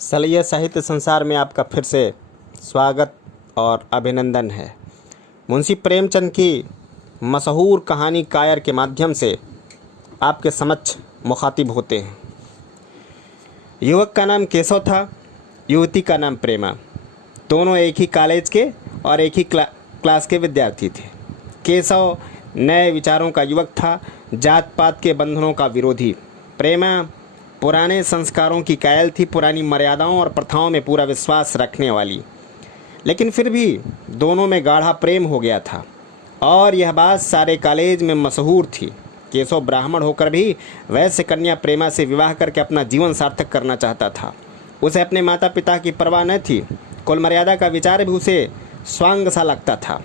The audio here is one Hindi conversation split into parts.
सलिए साहित्य संसार में आपका फिर से स्वागत और अभिनंदन है। मुंशी प्रेमचंद की मशहूर कहानी कायर के माध्यम से आपके समक्ष मुखातिब होते हैं। युवक का नाम केशव था, युवती का नाम प्रेमा। दोनों एक ही कॉलेज के और एक ही क्लास के विद्यार्थी थे। केशव नए विचारों का युवक था, जात पात के बंधनों का विरोधी। प्रेमा पुराने संस्कारों की कायल थी, पुरानी मर्यादाओं और प्रथाओं में पूरा विश्वास रखने वाली। लेकिन फिर भी दोनों में गाढ़ा प्रेम हो गया था और यह बात सारे कॉलेज में मशहूर थी। केशव ब्राह्मण होकर भी वैश्य कन्या प्रेमा से विवाह करके अपना जीवन सार्थक करना चाहता था। उसे अपने माता पिता की परवाह न थी, कुल मर्यादा का विचार भी उसे स्वांग सा लगता था।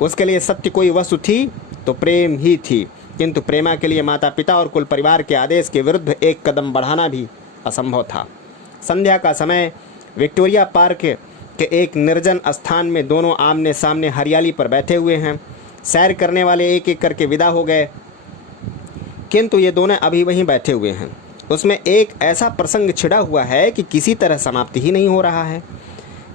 उसके लिए सत्य कोई वस्तु थी तो प्रेम ही थी, किंतु प्रेमा के लिए माता पिता और कुल परिवार के आदेश के विरुद्ध एक कदम बढ़ाना भी असंभव था। संध्या का समय विक्टोरिया पार्क के एक निर्जन स्थान में दोनों आमने सामने हरियाली पर बैठे हुए हैं। सैर करने वाले एक एक करके विदा हो गए, किंतु ये दोनों अभी वहीं बैठे हुए हैं। उसमें एक ऐसा प्रसंग छिड़ा हुआ है कि किसी तरह समाप्ति ही नहीं हो रहा है।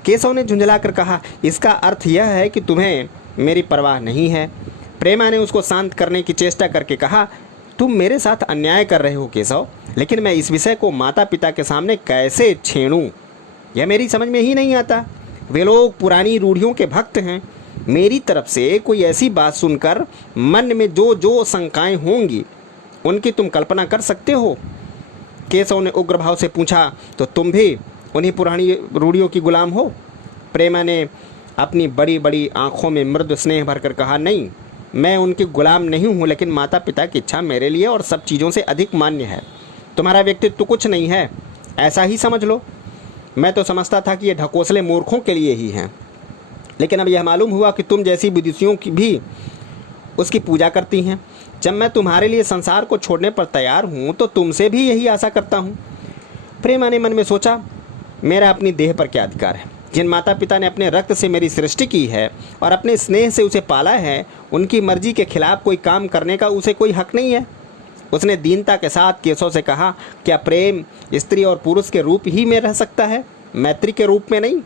केशव ने झुंझलाकर कहा, इसका अर्थ यह है कि तुम्हें मेरी परवाह नहीं है। प्रेमा ने उसको शांत करने की चेष्टा करके कहा, तुम मेरे साथ अन्याय कर रहे हो केशव, लेकिन मैं इस विषय को माता पिता के सामने कैसे छेड़ूं, यह मेरी समझ में ही नहीं आता। वे लोग पुरानी रूढ़ियों के भक्त हैं। मेरी तरफ से कोई ऐसी बात सुनकर मन में जो जो शंकाएं होंगी उनकी तुम कल्पना कर सकते हो। केशव ने उग्र भाव से पूछा, तो तुम भी उन्हीं पुरानी रूढ़ियों की गुलाम हो? प्रेमा ने अपनी बड़ी बड़ी आंखों में मृदु स्नेह भरकर कहा, नहीं, मैं उनकी गुलाम नहीं हूँ, लेकिन माता पिता की इच्छा मेरे लिए और सब चीज़ों से अधिक मान्य है। तुम्हारा व्यक्तित्व कुछ नहीं है, ऐसा ही समझ लो। मैं तो समझता था कि ये ढकोसले मूर्खों के लिए ही हैं, लेकिन अब यह मालूम हुआ कि तुम जैसी विदुषियों की भी उसकी पूजा करती हैं। जब मैं तुम्हारे लिए संसार को छोड़ने पर तैयार हूँ तो तुमसे भी यही आशा करता हूँ। प्रेमा ने मन में सोचा, मेरा अपनी देह पर क्या अधिकार है? जिन माता पिता ने अपने रक्त से मेरी सृष्टि की है और अपने स्नेह से उसे पाला है, उनकी मर्जी के खिलाफ कोई काम करने का उसे कोई हक नहीं है। उसने दीनता के साथ केशव से कहा, क्या प्रेम स्त्री और पुरुष के रूप ही में रह सकता है, मैत्री के रूप में नहीं?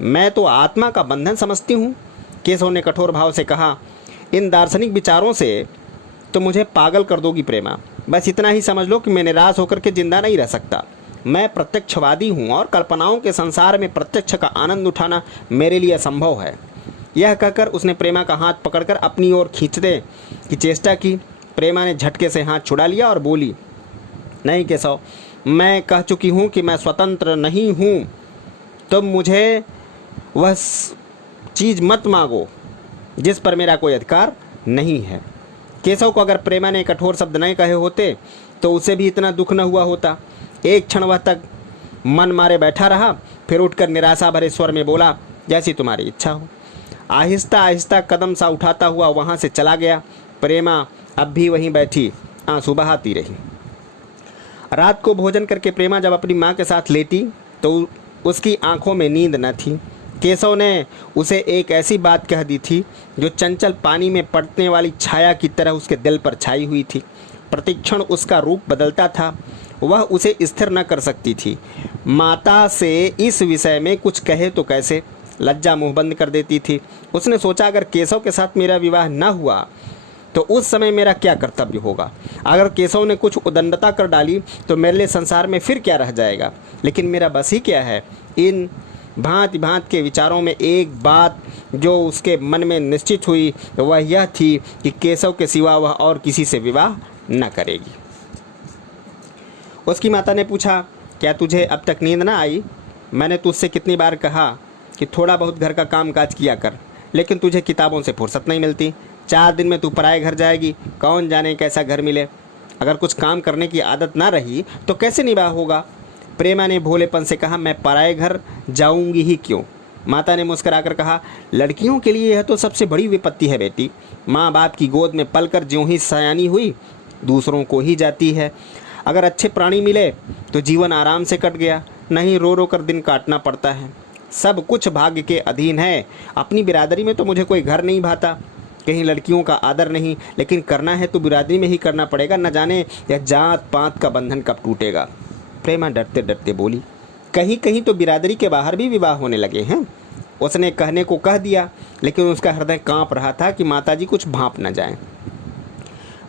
मैं तो आत्मा का बंधन समझती हूँ। केशव ने कठोर भाव से कहा, इन दार्शनिक विचारों से तो मुझे पागल कर दोगी प्रेमा। बस इतना ही समझ लो कि मैं निराश होकर के जिंदा नहीं रह सकता। मैं प्रत्यक्षवादी हूँ और कल्पनाओं के संसार में प्रत्यक्ष का आनंद उठाना मेरे लिए असंभव है। यह कहकर उसने प्रेमा का हाथ पकड़कर अपनी ओर खींचने की चेष्टा की। प्रेमा ने झटके से हाथ छुड़ा लिया और बोली, नहीं केशव, मैं कह चुकी हूँ कि मैं स्वतंत्र नहीं हूँ। तुम मुझे वह चीज़ मत मांगो जिस पर मेरा कोई अधिकार नहीं है। केशव को अगर प्रेमा ने कठोर शब्द नहीं कहे होते तो उसे भी इतना दुख न हुआ होता। एक क्षण वह तक मन मारे बैठा रहा, फिर उठकर निराशा भरे स्वर में बोला, जैसी तुम्हारी इच्छा हो। आहिस्ता आहिस्ता कदम सा उठाता हुआ वहाँ से चला गया। प्रेमा अब भी वहीं बैठी आंसू बहाती रही। रात को भोजन करके प्रेमा जब अपनी माँ के साथ लेटी तो उसकी आंखों में नींद न थी। केशव ने उसे एक ऐसी बात कह दी थी जो चंचल पानी में पड़ने वाली छाया की तरह उसके दिल पर छाई हुई थी। प्रतिक्षण उसका रूप बदलता था, वह उसे स्थिर न कर सकती थी। माता से इस विषय में कुछ कहे तो कैसे, लज्जा मुंह बंद कर देती थी। उसने सोचा, अगर केशव के साथ मेरा विवाह न हुआ तो उस समय मेरा क्या कर्तव्य होगा? अगर केशव ने कुछ उदंडता कर डाली तो मेरे लिए संसार में फिर क्या रह जाएगा? लेकिन मेरा बस ही क्या है? इन भांति भांति के विचारों में एक बात जो उसके मन में निश्चित हुई वह यह थी कि केशव के सिवा वह और किसी से विवाह न करेगी। उसकी माता ने पूछा, क्या तुझे अब तक नींद ना आई? मैंने तुझसे कितनी बार कहा कि थोड़ा बहुत घर का काम काज किया कर, लेकिन तुझे किताबों से फुर्सत नहीं मिलती। 4 दिन में तू पराए घर जाएगी, कौन जाने कैसा घर मिले। अगर कुछ काम करने की आदत ना रही तो कैसे निवाह होगा? प्रेमा ने भोलेपन से कहा, मैं पराए घर जाऊंगी ही क्यों? माता ने मुस्कुराकर कहा, लड़कियों के लिए यह तो सबसे बड़ी विपत्ति है बेटी। माँ बाप की गोद में पलकर ज्यों ही सयानी हुई दूसरों को ही जाती है। अगर अच्छे प्राणी मिले तो जीवन आराम से कट गया, नहीं रो रो कर दिन काटना पड़ता है। सब कुछ भाग्य के अधीन है। अपनी बिरादरी में तो मुझे कोई घर नहीं भाता, कहीं लड़कियों का आदर नहीं, लेकिन करना है तो बिरादरी में ही करना पड़ेगा। न जाने यह जात पात का बंधन कब टूटेगा। प्रेमा डरते डरते बोली, कहीं कहीं तो बिरादरी के बाहर भी विवाह होने लगे हैं। उसने कहने को कह दिया, लेकिन उसका हृदय कांप रहा था कि माताजी कुछ भांप न जाए।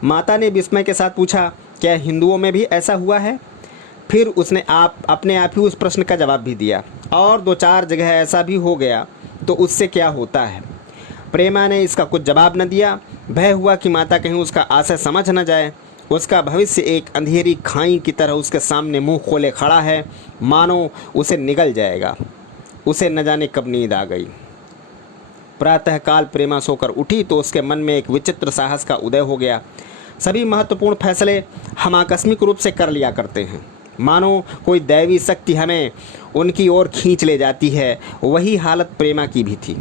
माता ने विस्मय के साथ पूछा, क्या हिंदुओं में भी ऐसा हुआ है? फिर उसने अपने आप ही उस प्रश्न का जवाब भी दिया, और 2-4 जगह ऐसा भी हो गया तो उससे क्या होता है। प्रेमा ने इसका कुछ जवाब न दिया। भय हुआ कि माता कहीं उसका आशय समझ न जाए। उसका भविष्य एक अंधेरी खाई की तरह उसके सामने मुंह खोले खड़ा है, मानो उसे निगल जाएगा। उसे न जाने कब नींद आ गई। प्रातःकाल प्रेमा सोकर उठी तो उसके मन में एक विचित्र साहस का उदय हो गया। सभी महत्वपूर्ण फैसले हम आकस्मिक रूप से कर लिया करते हैं, मानो कोई दैवी शक्ति हमें उनकी ओर खींच ले जाती है। वही हालत प्रेमा की भी थी।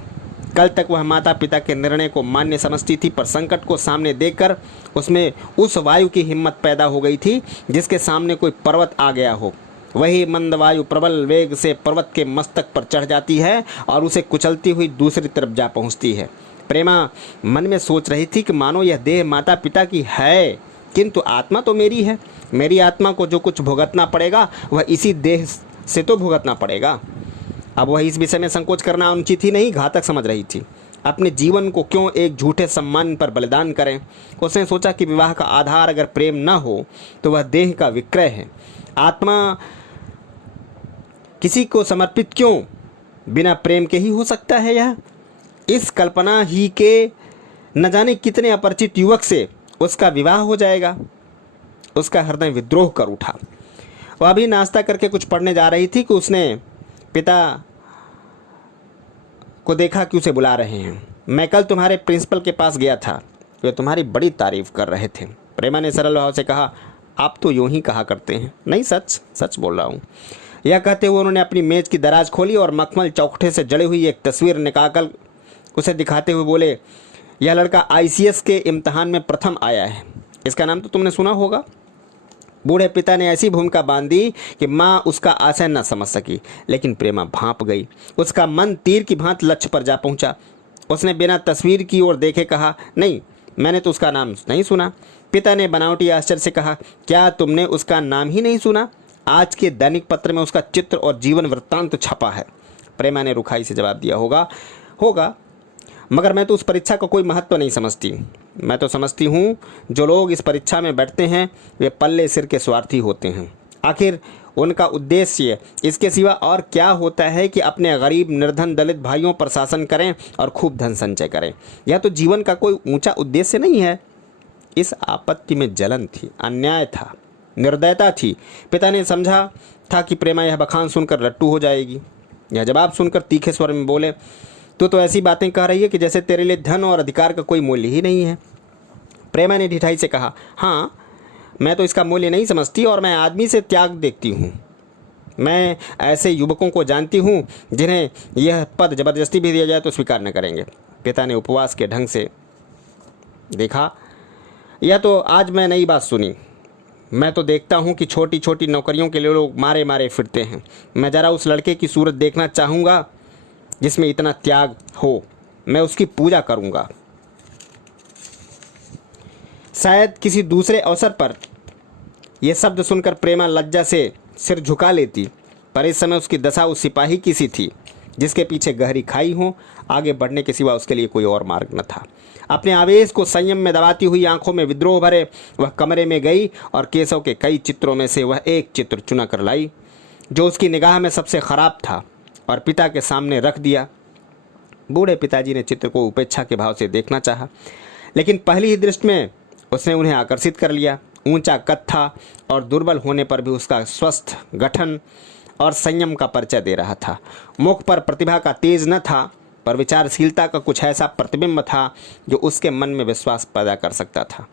कल तक वह माता पिता के निर्णय को मान्य समझती थी, पर संकट को सामने देखकर उसमें उस वायु की हिम्मत पैदा हो गई थी जिसके सामने कोई पर्वत आ गया हो। वही मंद वायु प्रबल वेग से पर्वत के मस्तक पर चढ़ जाती है और उसे कुचलती हुई दूसरी तरफ जा पहुंचती है। प्रेमा मन में सोच रही थी कि मानो यह देह माता पिता की है, किंतु आत्मा तो मेरी है। मेरी आत्मा को जो कुछ भुगतना पड़ेगा वह इसी देह से तो भुगतना पड़ेगा। अब वह इस विषय में संकोच करना अनुचित ही नहीं, घातक समझ रही थी। अपने जीवन को क्यों एक झूठे सम्मान पर बलिदान करें। उसने सोचा कि विवाह का आधार अगर प्रेम न हो तो वह देह का विक्रय है। आत्मा किसी को समर्पित क्यों, बिना प्रेम के ही हो सकता है यह। इस कल्पना ही के न जाने कितने अपरिचित युवक से उसका विवाह हो जाएगा। उसका हृदय विद्रोह कर उठा। वह अभी नाश्ता करके कुछ पढ़ने जा रही थी कि उसने पिता को देखा कि उसे बुला रहे हैं। मैं कल तुम्हारे प्रिंसिपल के पास गया था, वे तुम्हारी बड़ी तारीफ कर रहे थे। प्रेमा ने सरल भाव से कहा, आप तो यूं ही कहा करते हैं। नहीं, सच सच बोल रहा हूँ। यह कहते हुए उन्होंने अपनी मेज की दराज खोली और मखमल चौखटे से जड़ी हुई एक तस्वीर निकालकर उसे दिखाते हुए बोले, यह लड़का ICS के इम्तहान में प्रथम आया है। इसका नाम तो तुमने सुना होगा। बूढ़े पिता ने ऐसी भूमिका बांधी कि माँ उसका आशय न समझ सकी, लेकिन प्रेमा भांप गई। उसका मन तीर की भांति लक्ष्य पर जा पहुंचा। उसने बिना तस्वीर की ओर देखे कहा, नहीं, मैंने तो उसका नाम नहीं सुना। पिता ने बनावटी आश्चर्य से कहा, क्या तुमने उसका नाम ही नहीं सुना? आज के दैनिक पत्र में उसका चित्र और जीवन वृत्तांत छपा है। प्रेमा ने रुखाई से जवाब दिया, होगा, मगर मैं तो उस परीक्षा का कोई महत्व नहीं समझती। मैं तो समझती हूँ जो लोग इस परीक्षा में बैठते हैं वे पल्ले सिर के स्वार्थी होते हैं। आखिर उनका उद्देश्य इसके सिवा और क्या होता है कि अपने गरीब निर्धन दलित भाइयों पर शासन करें और खूब धन संचय करें। यह तो जीवन का कोई ऊंचा उद्देश्य नहीं है। इस आपत्ति में जलन थी, अन्याय था, निर्दयता थी। पिता ने समझा था कि प्रेमा यह बखान सुनकर रट्टू हो जाएगी। यह जवाब सुनकर तीखे स्वर में बोले, तू तो ऐसी बातें कह रही है कि जैसे तेरे लिए धन और अधिकार का कोई मूल्य ही नहीं है। प्रेमा ने ढिठाई से कहा, हाँ, मैं तो इसका मूल्य नहीं समझती और मैं आदमी से त्याग देखती हूँ। मैं ऐसे युवकों को जानती हूँ जिन्हें यह पद जबरदस्ती भी दिया जाए तो स्वीकार न करेंगे। पिता ने उपवास के ढंग से देखा, यह तो आज मैं नई बात सुनी। मैं तो देखता हूँ कि छोटी छोटी नौकरियों के लिए लोग मारे मारे फिरते हैं। मैं ज़रा उस लड़के की सूरत देखना चाहूँगा जिसमें इतना त्याग हो। मैं उसकी पूजा करूँगा। शायद किसी दूसरे अवसर पर यह शब्द सुनकर प्रेमा लज्जा से सिर झुका लेती, पर इस समय उसकी दशा उस सिपाही की सी थी जिसके पीछे गहरी खाई हो। आगे बढ़ने के सिवा उसके लिए कोई और मार्ग न था। अपने आवेश को संयम में दबाती हुई आंखों में विद्रोह भरे वह कमरे में गई और केशव के कई चित्रों में से वह एक चित्र चुना कर लाई जो उसकी निगाह में सबसे खराब था और पिता के सामने रख दिया। बूढ़े पिताजी ने चित्र को उपेक्षा के भाव से देखना चाहा, लेकिन पहली ही दृष्टि में उसने उन्हें आकर्षित कर लिया। ऊंचा कद था और दुर्बल होने पर भी उसका स्वस्थ गठन और संयम का परिचय दे रहा था। मुख पर प्रतिभा का तेज न था, पर विचारशीलता का कुछ ऐसा प्रतिबिंब था जो उसके मन में विश्वास पैदा कर सकता था।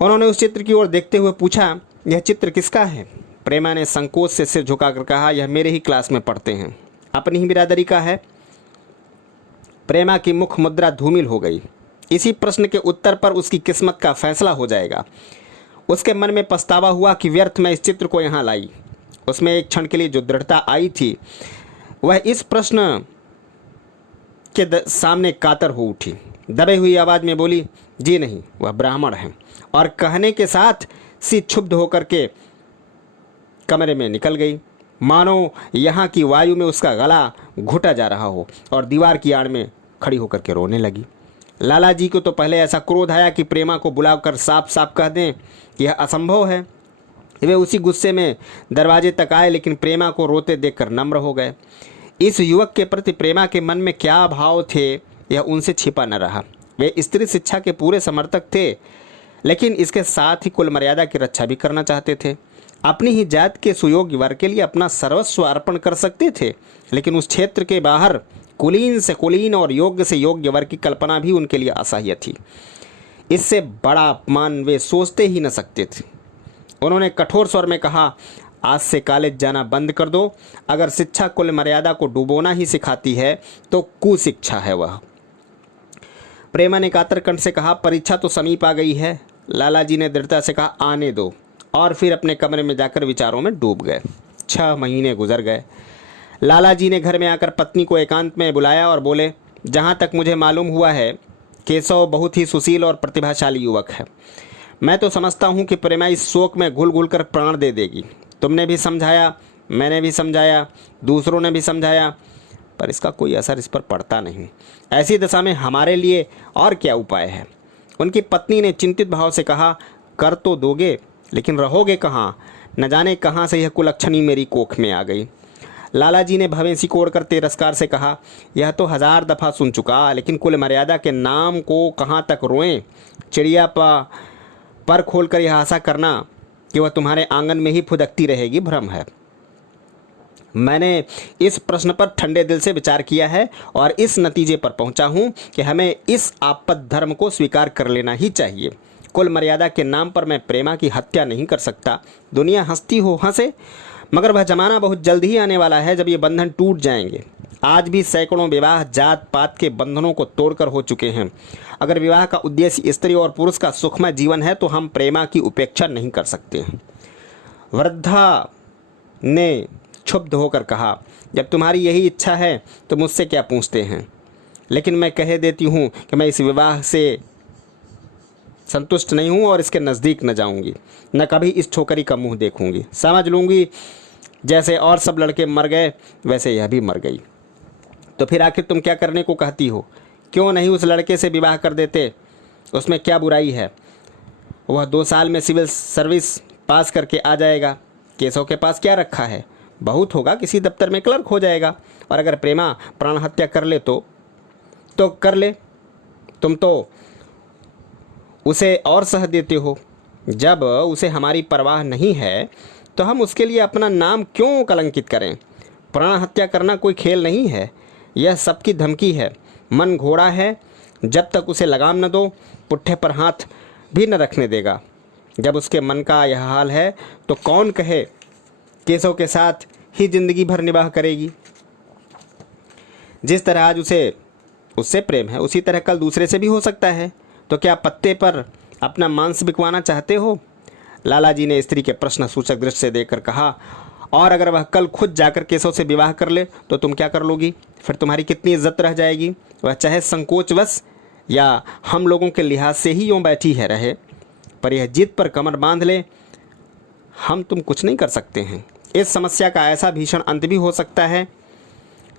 उन्होंने उस चित्र की ओर देखते हुए पूछा, यह चित्र किसका है? प्रेमा ने संकोच से सिर झुकाकर कहा, यह मेरे ही क्लास में पढ़ते हैं, अपनी ही बिरादरी का है। प्रेमा की मुख मुद्रा धूमिल हो गई। इसी प्रश्न के उत्तर पर उसकी किस्मत का फैसला हो जाएगा। उसके मन में पछतावा हुआ कि व्यर्थ में इस चित्र को यहाँ लाई। उसमें एक क्षण के लिए जो दृढ़ता आई थी वह इस प्रश्न के सामने कातर हो उठी। दबे हुई आवाज़ में बोली, जी नहीं, वह ब्राह्मण है। और कहने के साथ सी क्षुब्ध होकर के कमरे में निकल गई। मानो यहाँ की वायु में उसका गला घुटा जा रहा हो, और दीवार की आड़ में खड़ी होकर के रोने लगी। लाला जी को तो पहले ऐसा क्रोध आया कि प्रेमा को बुलाकर साफ साफ कह दें कि यह असंभव है। वे उसी गुस्से में दरवाजे तक आए, लेकिन प्रेमा को रोते देखकर नम्र हो गए। इस युवक के प्रति प्रेमा के मन में क्या भाव थे यह उनसे छिपा न रहा। वे स्त्री शिक्षा के पूरे समर्थक थे, लेकिन इसके साथ ही कुल मर्यादा की रक्षा भी करना चाहते थे। अपनी ही जात के सुयोग्य वर्ग के लिए अपना सर्वस्व अर्पण कर सकते थे, लेकिन उस क्षेत्र के बाहर कुलीन से कुलीन और योग्य से योग्य वर्ग की कल्पना भी उनके लिए असह्य थी। इससे बड़ा अपमान वे सोचते ही न सकते थे। उन्होंने कठोर स्वर में कहा, आज से कॉलेज जाना बंद कर दो। अगर शिक्षा कुल मर्यादा को डुबोना ही सिखाती है तो कुशिक्षा है वह। प्रेमा ने कातर कंठ से कहा, परीक्षा तो समीप आ गई है। लाला जी ने दृढ़ता से कहा, आने दो, और फिर अपने कमरे में जाकर विचारों में डूब गए। 6 महीने गुजर गए। लाला जी ने घर में आकर पत्नी को एकांत में बुलाया और बोले, जहाँ तक मुझे मालूम हुआ है केशव बहुत ही सुशील और प्रतिभाशाली युवक है। मैं तो समझता हूँ कि प्रेमा इस शोक में घुल घुल कर प्राण दे देगी। तुमने भी समझाया, मैंने भी समझाया, दूसरों ने भी समझाया, पर इसका कोई असर इस पर पड़ता नहीं। ऐसी दशा में हमारे लिए और क्या उपाय है? उनकी पत्नी ने चिंतित भाव से कहा, कर तो दोगे, लेकिन रहोगे कहाँ? न जाने कहाँ से यह कुलक्षणी मेरी कोख में आ गई। लाला जी ने भवें सिकोड़ कर तिरस्कार से कहा, यह तो 1000 दफ़ा सुन चुका, लेकिन कुल मर्यादा के नाम को कहाँ तक रोएं? चिड़िया पर खोल कर यह आशा करना कि वह तुम्हारे आंगन में ही फुदकती रहेगी भ्रम है। मैंने इस प्रश्न पर ठंडे दिल से विचार किया है और इस नतीजे पर पहुंचा हूं कि हमें इस आपद धर्म को स्वीकार कर लेना ही चाहिए। कुल मर्यादा के नाम पर मैं प्रेमा की हत्या नहीं कर सकता। दुनिया हंसती हो हंसे, मगर वह जमाना बहुत जल्द ही आने वाला है जब ये बंधन टूट जाएंगे। आज भी सैकड़ों विवाह जात पात के बंधनों को तोड़कर हो चुके हैं। अगर विवाह का उद्देश्य स्त्री और पुरुष का सुखमय जीवन है तो हम प्रेमा की उपेक्षा नहीं कर सकते हैं। वृद्धा ने क्षुब्ध होकर कहा, जब तुम्हारी यही इच्छा है तो मुझसे क्या पूछते हैं? लेकिन मैं कह देती हूँ कि मैं इस विवाह से संतुष्ट नहीं हूँ और इसके नज़दीक न जाऊँगी, न कभी इस छोकरी का मुंह देखूँगी। समझ लूँगी जैसे और सब लड़के मर गए वैसे यह भी मर गई। तो फिर आखिर तुम क्या करने को कहती हो? क्यों नहीं उस लड़के से विवाह कर देते? उसमें क्या बुराई है? वह 2 साल में सिविल सर्विस पास करके आ जाएगा। केशव के पास क्या रखा है? बहुत होगा, किसी दफ्तर में क्लर्क हो जाएगा। और अगर प्रेमा प्राण हत्या कर ले तो कर ले। तुम तो उसे और सह देते हो। जब उसे हमारी परवाह नहीं है तो हम उसके लिए अपना नाम क्यों कलंकित करें? प्राण हत्या करना कोई खेल नहीं है, यह सबकी धमकी है। मन घोड़ा है, जब तक उसे लगाम न दो पुट्ठे पर हाथ भी न रखने देगा। जब उसके मन का यह हाल है तो कौन कहे केशव के साथ ही जिंदगी भर निवाह करेगी? जिस तरह आज उसे उससे प्रेम है उसी तरह कल दूसरे से भी हो सकता है। तो क्या पत्ते पर अपना मांस बिकवाना चाहते हो? लाला जी ने स्त्री के प्रश्न सूचक दृष्टि से देखकर कहा, और अगर वह कल खुद जाकर केशव से विवाह कर ले तो तुम क्या कर लोगी? फिर तुम्हारी कितनी इज्जत रह जाएगी? वह चाहे संकोचवश या हम लोगों के लिहाज से ही यूँ बैठी है रहे, पर यह जिद पर कमर बांध ले, हम तुम कुछ नहीं कर सकते हैं। इस समस्या का ऐसा भीषण अंत भी हो सकता है।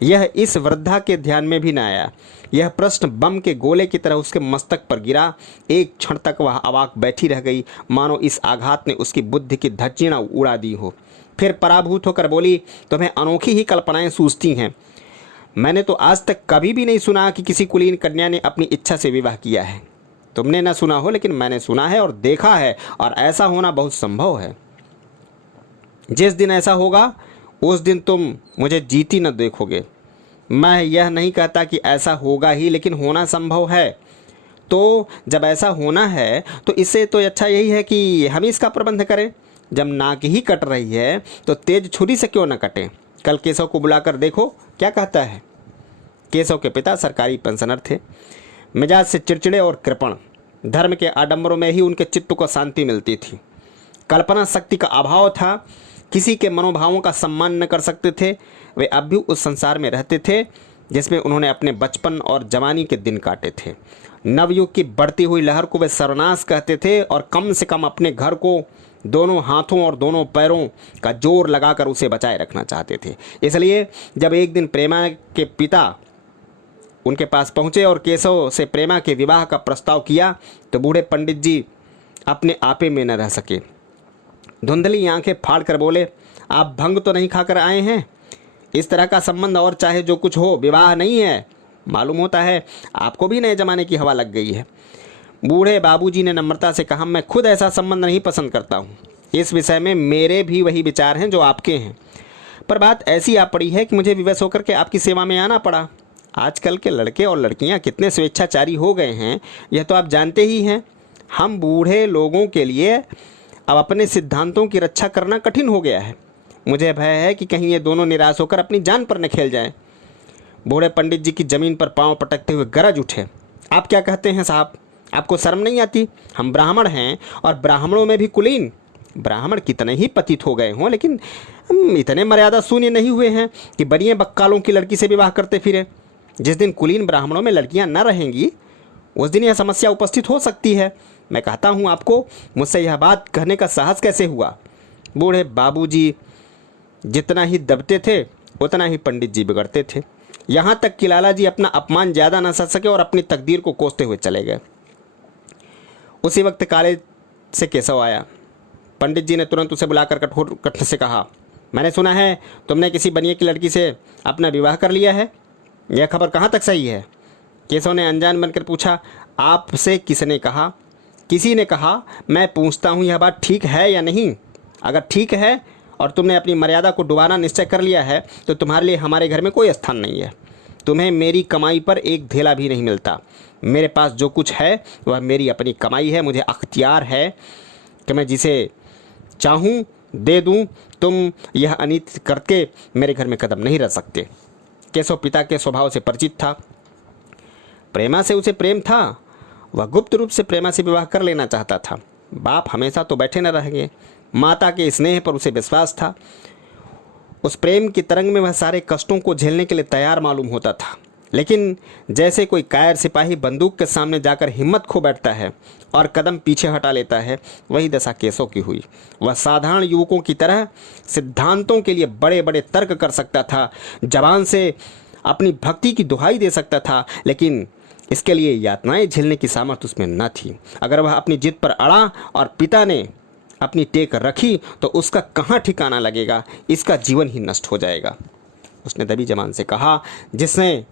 यह इस वृद्धा के ध्यान में भी न आया। यह प्रश्न बम के गोले की तरह उसके मस्तक पर गिरा। एक क्षण तक वह अवाक बैठी रह गई, मानो इस आघात ने उसकी बुद्धि की धज्जियां उड़ा दी हो। फिर पराभूत होकर बोली, तुम्हें अनोखी ही कल्पनाएं सूझती हैं। मैंने तो आज तक कभी भी नहीं सुना कि किसी कुलीन कन्या ने अपनी इच्छा से विवाह किया है। तुमने न सुना हो, लेकिन मैंने सुना है और देखा है, और ऐसा होना बहुत संभव है। जिस दिन ऐसा होगा उस दिन तुम मुझे जीती न देखोगे। मैं यह नहीं कहता कि ऐसा होगा ही, लेकिन होना संभव है। तो जब ऐसा होना है तो इससे तो अच्छा यही है कि हम इसका प्रबंध करें। जब नाक ही कट रही है तो तेज छुरी से क्यों न कटें? कल केशव को बुलाकर देखो क्या कहता है। केशव के पिता सरकारी पेंशनर थे, मिजाज से चिड़चिड़े और कृपण। धर्म के आडंबरों में ही उनके चित्त को शांति मिलती थी। कल्पना शक्ति का अभाव था, किसी के मनोभावों का सम्मान न कर सकते थे। वे अब भी उस संसार में रहते थे जिसमें उन्होंने अपने बचपन और जवानी के दिन काटे थे। नवयुग की बढ़ती हुई लहर को वे सर्वनाश कहते थे और कम से कम अपने घर को दोनों हाथों और दोनों पैरों का जोर लगाकर उसे बचाए रखना चाहते थे। इसलिए जब एक दिन प्रेमा के पिता उनके पास पहुँचे और केशव से प्रेमा के विवाह का प्रस्ताव किया तो बूढ़े पंडित जी अपने आपे में न रह सके। धुंधली आंखें फाड़ कर बोले, आप भंग तो नहीं खाकर आए हैं? इस तरह का संबंध और चाहे जो कुछ हो, विवाह नहीं है। मालूम होता है आपको भी नए जमाने की हवा लग गई है। बूढ़े बाबूजी ने नम्रता से कहा, मैं खुद ऐसा संबंध नहीं पसंद करता हूँ। इस विषय में मेरे भी वही विचार हैं जो आपके हैं, पर बात ऐसी आ पड़ी है कि मुझे विवश होकर के आपकी सेवा में आना पड़ा। आजकल के लड़के और लड़कियाँ कितने स्वेच्छाचारी हो गए हैं, यह तो आप जानते ही हैं। हम बूढ़े लोगों के लिए अब अपने सिद्धांतों की रक्षा करना कठिन हो गया है। मुझे भय है कि कहीं ये दोनों निराश होकर अपनी जान पर न खेल जाएं। बूढ़े पंडित जी की जमीन पर पांव पटकते हुए गरज उठे, आप क्या कहते हैं साहब? आपको शर्म नहीं आती? हम ब्राह्मण हैं और ब्राह्मणों में भी कुलीन। ब्राह्मण कितने ही पतित हो गए हों, लेकिन हम इतने मर्यादा शून्य नहीं हुए हैं कि बड़िए बक्कालों की लड़की से विवाह करते फिरे। जिस दिन कुलीन ब्राह्मणों में लड़कियां न रहेंगी उस दिन यह समस्या उपस्थित हो सकती है। मैं कहता हूँ आपको, मुझसे यह बात कहने का साहस कैसे हुआ? बूढ़े बाबूजी जितना ही दबते थे उतना ही पंडित जी बिगड़ते थे। यहाँ तक कि लाला जी अपना अपमान ज़्यादा न सह सके और अपनी तकदीर को कोसते हुए चले गए। उसी वक्त काले से केशव आया। पंडित जी ने तुरंत उसे बुलाकर कठोर कंठ से कहा, मैंने सुना है तुमने किसी बनिए की लड़की से अपना विवाह कर लिया है। यह खबर कहाँ तक सही है? केशव ने अनजान बनकर पूछा, आपसे किसने कहा? किसी ने कहा। मैं पूछता हूँ यह बात ठीक है या नहीं? अगर ठीक है और तुमने अपनी मर्यादा को डुबाना निश्चय कर लिया है तो तुम्हारे लिए हमारे घर में कोई स्थान नहीं है। तुम्हें मेरी कमाई पर एक धेला भी नहीं मिलता। मेरे पास जो कुछ है वह मेरी अपनी कमाई है। मुझे अख्तियार है कि मैं जिसे चाहूँ दे दूँ। तुम यह अनित करके मेरे घर में कदम नहीं रख सकते। केशव पिता के स्वभाव से परिचित था। प्रेमा से उसे प्रेम था। वह गुप्त रूप से प्रेमा से विवाह कर लेना चाहता था। बाप हमेशा तो बैठे न रहेंगे। माता के स्नेह पर उसे विश्वास था। उस प्रेम की तरंग में वह सारे कष्टों को झेलने के लिए तैयार मालूम होता था। लेकिन जैसे कोई कायर सिपाही बंदूक के सामने जाकर हिम्मत खो बैठता है और कदम पीछे हटा लेता है, वही दशा केशव की हुई। वह साधारण युवकों की तरह सिद्धांतों के लिए बड़े बड़े तर्क कर सकता था, जबान से अपनी भक्ति की दुहाई दे सकता था, लेकिन इसके लिए यातनाएं झेलने की सामर्थ्य उसमें न थी। अगर वह अपनी जिद पर अड़ा और पिता ने अपनी टेक रखी तो उसका कहाँ ठिकाना लगेगा, इसका जीवन ही नष्ट हो जाएगा। उसने दबी जबान से कहा, जिसने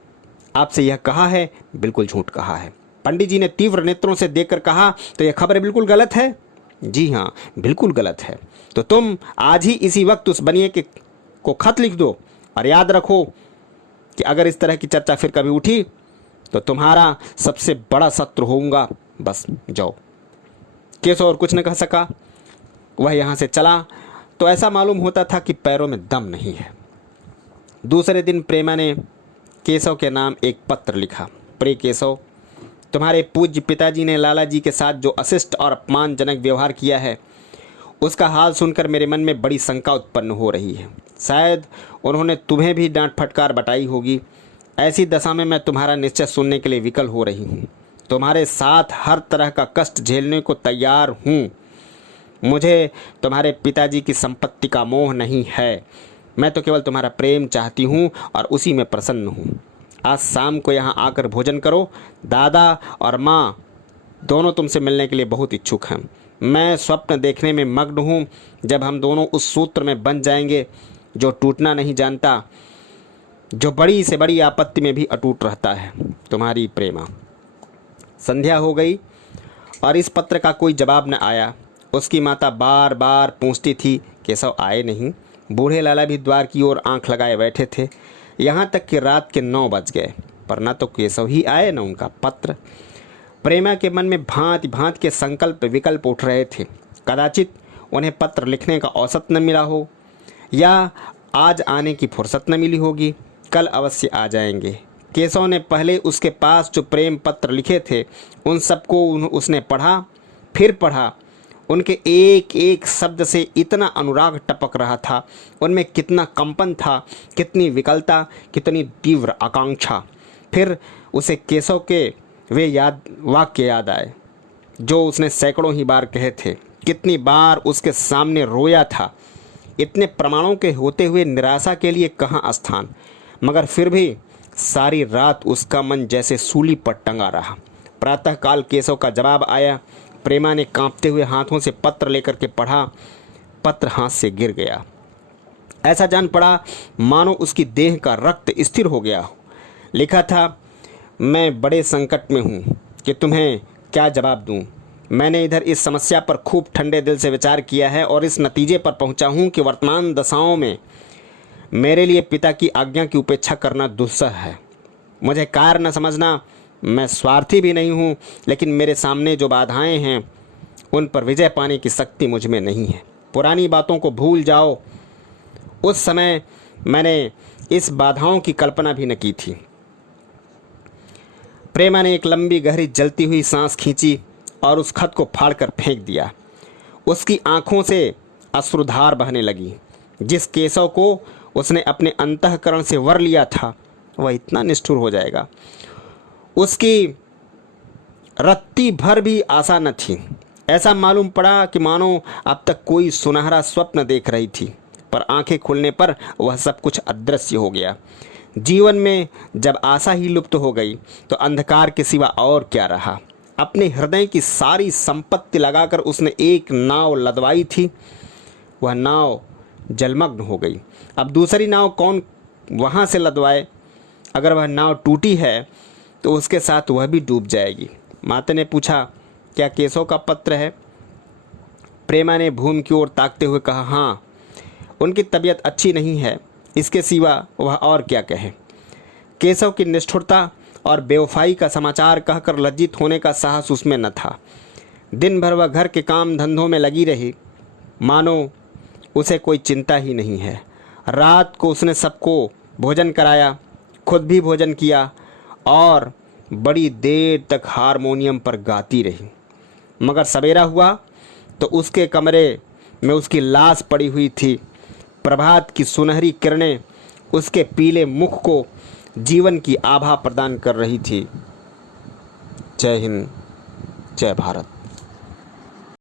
आपसे यह कहा है बिल्कुल झूठ कहा है। पंडित जी ने तीव्र नेत्रों से देखकर कहा, तो यह खबर बिल्कुल गलत है? जी हाँ, बिल्कुल गलत है। तो तुम आज ही इसी वक्त उस बनिए को खत लिख दो और याद रखो कि अगर इस तरह की चर्चा फिर कभी उठी तो तुम्हारा सबसे बड़ा शत्रु होऊंगा। बस जाओ। केशव और कुछ न कह सका। वह यहाँ से चला तो ऐसा मालूम होता था कि पैरों में दम नहीं है। दूसरे दिन प्रेमा ने केशव के नाम एक पत्र लिखा। प्रिय केशव, तुम्हारे पूज्य पिताजी ने लाला जी के साथ जो अशिष्ट और अपमानजनक व्यवहार किया है उसका हाल सुनकर मेरे मन में बड़ी शंका उत्पन्न हो रही है। शायद उन्होंने तुम्हें भी डांट फटकार बटाई होगी। ऐसी दशा में मैं तुम्हारा निश्चय सुनने के लिए विकल हो रही हूँ। तुम्हारे साथ हर तरह का कष्ट झेलने को तैयार हूँ। मुझे तुम्हारे पिताजी की संपत्ति का मोह नहीं है। मैं तो केवल तुम्हारा प्रेम चाहती हूँ और उसी में प्रसन्न हूँ। आज शाम को यहाँ आकर भोजन करो। दादा और माँ दोनों तुमसे मिलने के लिए बहुत इच्छुक हैं। मैं स्वप्न देखने में मग्न हूँ जब हम दोनों उस सूत्र में बंध जाएंगे जो टूटना नहीं जानता, जो बड़ी से बड़ी आपत्ति में भी अटूट रहता है। तुम्हारी प्रेमा। संध्या हो गई और इस पत्र का कोई जवाब न आया। उसकी माता बार बार पूछती थी, केशव आए नहीं। बूढ़े लाला भी द्वार की ओर आंख लगाए बैठे थे। यहाँ तक कि रात के 9 बज गए, पर न तो केशव ही आए न उनका पत्र। प्रेमा के मन में भांति भांति के संकल्प विकल्प उठ रहे थे। कदाचित उन्हें पत्र लिखने का औसत न मिला हो, या आज आने की फुर्सत न मिली होगी। कल अवश्य आ जाएंगे। केशव ने पहले उसके पास जो प्रेम पत्र लिखे थे उन सबको उसने पढ़ा, फिर पढ़ा। उनके एक एक शब्द से इतना अनुराग टपक रहा था, उनमें कितना कंपन था, कितनी विकलता, कितनी तीव्र आकांक्षा। फिर उसे केशव के वे वाक्य याद आए जो उसने सैकड़ों ही बार कहे थे। कितनी बार उसके सामने रोया था। इतने प्रमाणों के होते हुए निराशा के लिए कहाँ स्थान, मगर फिर भी सारी रात उसका मन जैसे सूली पर टंगा रहा। प्रातःकाल केशव का जवाब आया। प्रेमा ने कांपते हुए हाथों से पत्र लेकर के पढ़ा। पत्र हाथ से गिर गया। ऐसा जान पड़ा मानो उसकी देह का रक्त स्थिर हो गया हो। लिखा था, मैं बड़े संकट में हूँ कि तुम्हें क्या जवाब दूँ। मैंने इधर इस समस्या पर खूब ठंडे दिल से विचार किया है और इस नतीजे पर पहुँचा हूँ कि वर्तमान दशाओं में मेरे लिए पिता की आज्ञा की उपेक्षा करना दुस्सह है। मुझे कार न समझना, मैं स्वार्थी भी नहीं हूँ, लेकिन मेरे सामने जो बाधाएं हैं उन पर विजय पाने की शक्ति मुझ में नहीं है। पुरानी बातों को भूल जाओ। उस समय मैंने इस बाधाओं की कल्पना भी न की थी। प्रेमा ने एक लंबी गहरी जलती हुई सांस खींची और उस खत को फाड़कर फेंक दिया। उसकी आंखों से अश्रुधार बहने लगी। जिस केशव को उसने अपने अंतःकरण से वर लिया था वह इतना निष्ठुर हो जाएगा, उसकी रत्ती भर भी आशा न थी। ऐसा मालूम पड़ा कि मानो अब तक कोई सुनहरा स्वप्न देख रही थी, पर आंखें खुलने पर वह सब कुछ अदृश्य हो गया। जीवन में जब आशा ही लुप्त हो गई तो अंधकार के सिवा और क्या रहा। अपने हृदय की सारी संपत्ति लगाकर उसने एक नाव लदवाई थी, वह नाव जलमग्न हो गई। अब दूसरी नाव कौन वहाँ से लदवाए। अगर वह नाव टूटी है तो उसके साथ वह भी डूब जाएगी। माता ने पूछा, क्या केशव का पत्र है? प्रेमा ने भूमि की ओर ताकते हुए कहा, हाँ, उनकी तबीयत अच्छी नहीं है, इसके सिवा वह और क्या कहे। केशव की निष्ठुरता और बेवफाई का समाचार कहकर लज्जित होने का साहस उसमें न था। दिन भर वह घर के काम धंधों में लगी रही, मानो उसे कोई चिंता ही नहीं है। रात को उसने सबको भोजन कराया, खुद भी भोजन किया और बड़ी देर तक हारमोनियम पर गाती रही। मगर सवेरा हुआ तो उसके कमरे में उसकी लाश पड़ी हुई थी। प्रभात की सुनहरी किरणें उसके पीले मुख को जीवन की आभा प्रदान कर रही थी। जय हिंद, जय भारत।